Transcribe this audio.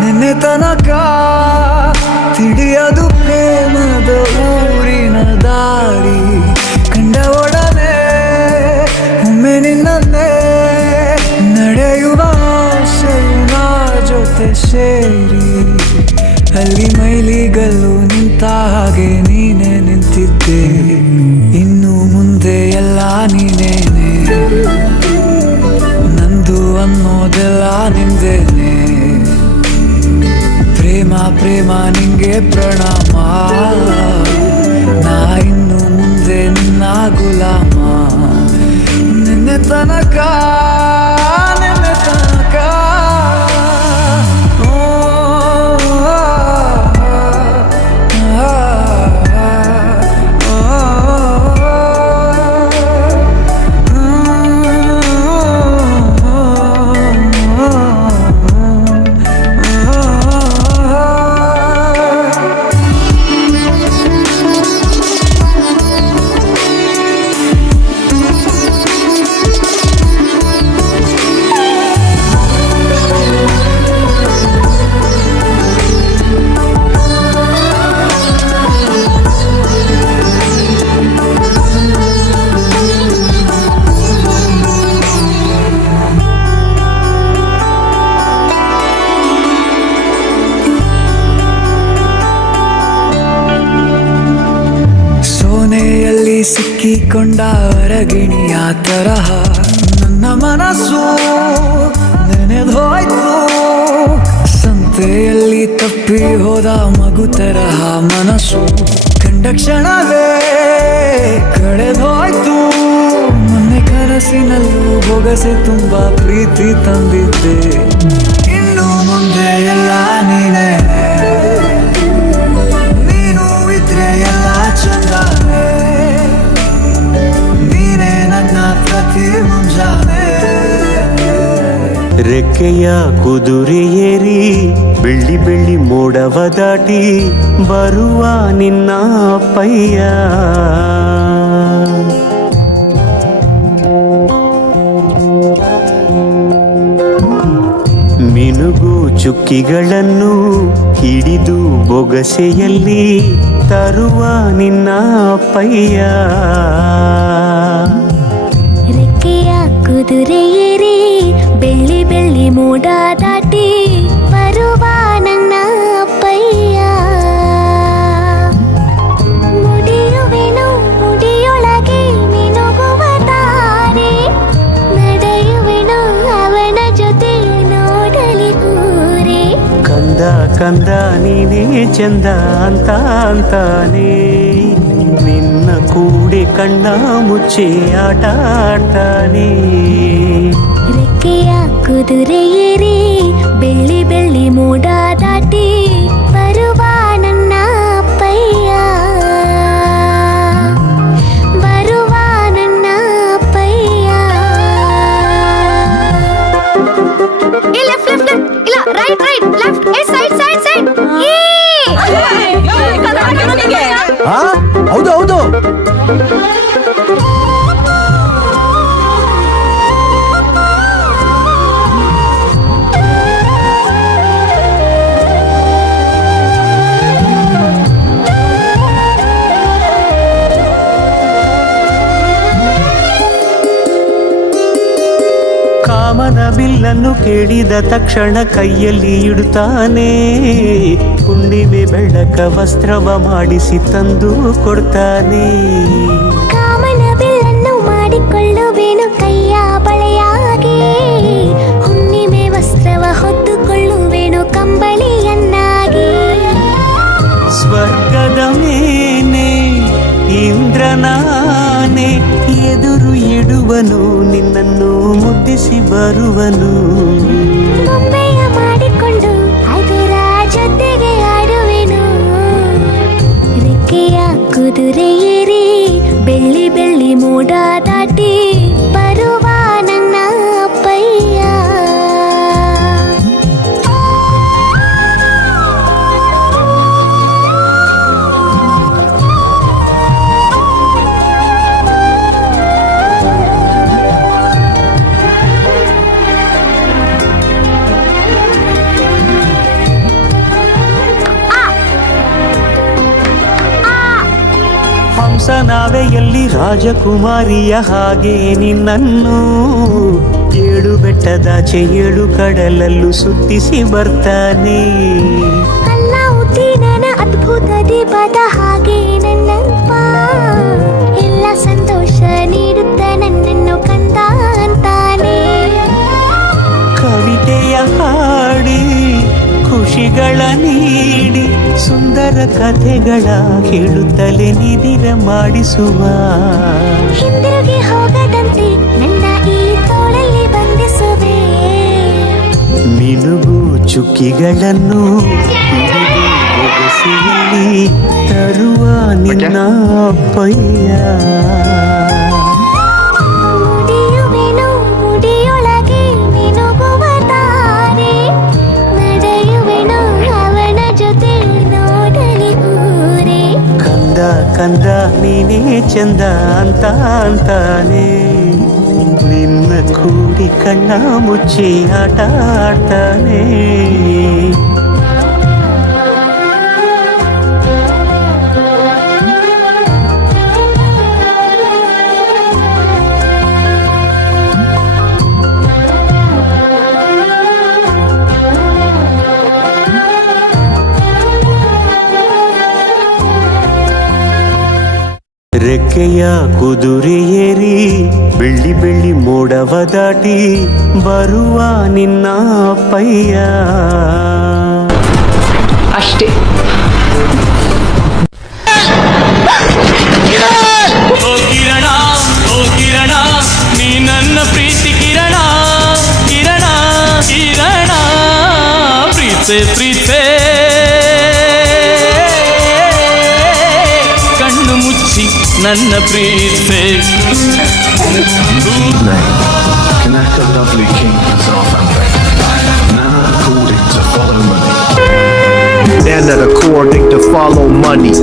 ನಿನ್ನೆ ತನಕ ತಿಳಿಯದು ಪ್ರೇಮದ ಊರಿನ ದಾರಿ ಕಂಡ ಒಡನೆ ಒಮ್ಮೆ ನಿನ್ನೇ ನಡೆಯುವ ಆಸೆಯ ಜೊತೆ ಸೇರಿ ಅಲ್ಲಿ ಮೈಲಿಗಲ್ಲು ನಿಂತ ಹಾಗೆ ನೀನೆ ನಿಂತಿದ್ದೆ. ಇನ್ನು ಮುಂದೆ ಎಲ್ಲ ನೀನೇನೆ, ನಂದು ಅನ್ನೋದೆಲ್ಲ ನಿಂದೇನೆ. ಪ್ರೇಮ ಪ್ರೇಮ ನಿಂಗೆ ಪ್ರಣಾಮ, ನಾ ಇನ್ನು ಮುಂದೆ ನಿನ್ನ ಗುಲಾಮ. ನಿನ್ನೆ ತನಕ ಸಿಕ್ಕಿಕೊಂಡ ಹೊರಗಿಣಿಯ ತರಹ ನನ್ನ ಮನಸ್ಸು ನೆನೆದೋಯ್ತು. ಸಂತೆಯಲ್ಲಿ ತಪ್ಪಿ ಹೋದ ಮಗು ತರಹ ಮನಸ್ಸು ಕಂಡ ಕ್ಷಣವೇ ಕಳೆದೋಯ್ತು. ಮೊನ್ನೆ ಕನಸಿನಲ್ಲೂ ಬೊಗಸೆ ತುಂಬ ಪ್ರೀತಿ ತಂದಿದ್ದೆ. ಇನ್ನು ಮುಂದೆ ಎಲ್ಲ ನೀನೇ, ನೀನು ಇದ್ರೆ ಎಲ್ಲ ಚಂದವೇ. ರೆಕ್ಕೆಯ ಕುದುರೆ ಏರಿ ಬೆಳ್ಳಿ ಬೆಳ್ಳಿ ಮೋಡವ ದಾಟಿ ಬರುವ ನಿನ್ನ ಅಪ್ಪಯ್ಯ. ಮಿನುಗು ಚುಕ್ಕಿಗಳನ್ನು ಹಿಡಿದು ಬೊಗಸೆಯಲ್ಲಿ ತರುವ ನಿನ್ನ ಅಪ್ಪಯ್ಯ. ರೆಕ್ಕೆಯ ಕುದುರೆ ಏರಿ ಬೆಳ್ಳಿ ಬೆಳ್ಳಿ ಮೋಡ ದಾಟಿ ಬರುವ ನನ್ನ ಅಪ್ಪಯ್ಯ. ಮುಡಿಯುವೆನು ಮುಡಿಯೊಳಗೆ ಮಿನುಗುವ ತಾರೆ, ನಡೆಯುವೆನು ಅವನ ಜೊತೆ ನೋಡಲಿ ಊರೇ. ಕಂದ ಕಂದ ನೀನೇ ಚಂದ ಅಂತ ಅಂತಾನೆ, ನಿನ್ನ ಕೂಡೆ ಕಣ್ಣ ಮುಚ್ಚೆ ಆಟ ಆಡ್ತಾನೆ. ರೆಕ್ಕೆಯ ಕುದುರೆ ಏರಿ ಬೆಳ್ಳಿ ಬೆಳ್ಳಿ ಮೋಡ ದಾಟಿ ಬರುವ ನನ್ನ ಅಪ್ಪಯ್ಯ, ಬರುವ ನನ್ನ ಅಪ್ಪಯ್ಯ. ಇಲ್ಲ right right left side side side. ಹೌದು ಹೌದು. ಕಾಮನ ಬಿಲ್ಲನ್ನು ಕೇಳಿದ ತಕ್ಷಣ ಕೈಯಲ್ಲಿ ಇಡುತ್ತಾನೆ. ಹುಣ್ಣಿಮೆ ಬೆಳಕ ವಸ್ತ್ರವ ಮಾಡಿಸಿ ತಂದು ಕೊಡ್ತಾನೆ. ಕಾಮನ ಬಿಲ್ಲನ್ನು ಮಾಡಿಕೊಳ್ಳುವೇನು ಕೈಯ ಬಳೆಯಾಗಿ, ಹುಣ್ಣಿಮೆ ವಸ್ತ್ರವ ಹೊತ್ತುಕೊಳ್ಳುವೇನು ಕಂಬಳಿಯನ್ನಾಗಿ. ಸ್ವರ್ಗದ ಮೇನೆ ಇಂದ್ರನಾನೆ ಎದುರು ಇಡುವನು, ನಿನ್ನನ್ನು ಮುದ್ದಿಸಿ ಬರುವನು. ಬೊಂಬೆಯ ಮಾಡಿಕೊಂಡು ಅದರ ಜೊತೆಗೆ ಆಡುವೆನು. ರೆಕ್ಕೆಯ ಕುದುರೆ ಏರಿ ಬೆಳ್ಳಿ ಬೆಳ್ಳಿ ಮೋಡ ದಾಟಿ ಬರುವ ಕೈಯಲ್ಲಿ ರಾಜಕುಮಾರಿಯ ಹಾಗೆ ನಿನ್ನನ್ನು 7 ಬೆಟ್ಟದಾಚೆ 7 ಕಡಲಲ್ಲೂ ಸುತ್ತಿಸಿ ಬರ್ತಾನೆ. ಅಲ್ಲಾವುದ್ದೀನನ ಅದ್ಭುತ ದೀಪದ ಹಾಗೆ ನನ್ನಪ್ಪ ಎಲ್ಲ ಸಂತೋಷ ನೀಡುತ್ತ ನನ್ನನ್ನು ಕಂದ ಅಂತಾನೆ. ಕವಿತೆಯ ಹಾಡಿ ಖುಷಿಗಳ ನೀಡಿ ಸುಂದರ ಕಥೆಗಳ ಹೇಳುತ್ತಲೇ ನಿದಿರ ಮಾಡಿಸುವ. ಹಿಂದಿರುಗಿ ಹೋಗದಂತೆ ನನ್ನ ಈ ತೋಳಲ್ಲಿ ಬಂಧಿಸುವೆ. ಮಿನುಗು ಚುಕ್ಕಿಗಳನ್ನು ಬೊಗಸೆಯಲ್ಲಿ ತರುವ ನಿನ್ನ ಅಪ್ಪಯ್ಯ. ಮುಡಿಯುವೆನು ಮುಡಿಯೊಳಗೆ ಮಿನುಗುವ ತಾರೆ, ನಡೆಯುವೆನು ಅವನ ಜೊತೆ ನೋಡಲಿ ಊರೇ. ಕಂದ ಕಂದ ನೀನೇ ಚಂದ ಅಂತ ಅಂತಾನೆ. ನಿನ್ನ ಕೂಡಿ ಕಣ್ಣ ಮುಚ್ಚಿ ಆಟ ಆಡ್ತಾನೆ. ರೆಕ್ಕೆಯ ಕುದುರೆ ಏರಿ ಬೆಳ್ಳಿ ಬೆಳ್ಳಿ ಮೋಡವ ದಾಟಿ ಬರುವ ನಿನ್ನ ಅಪ್ಪಯ್ಯ. ಅಷ್ಟೇ. ಓ ಕಿರಣ, ಓ ಕಿರಣ, ನೀ ನನ್ನ ಪ್ರೀತಿ ಕಿರಣ, ಕಿರಣ, ಕಿರಣ, ಪ್ರೀತೆ ಪ್ರೀತೆ. ಕಣ್ಣು ಮುಚ್ಚಿ ನನ್ನ ಪ್ರೀತೆ. Connect a lovely king and Northampton. Now according to follow money. They're not according to follow money.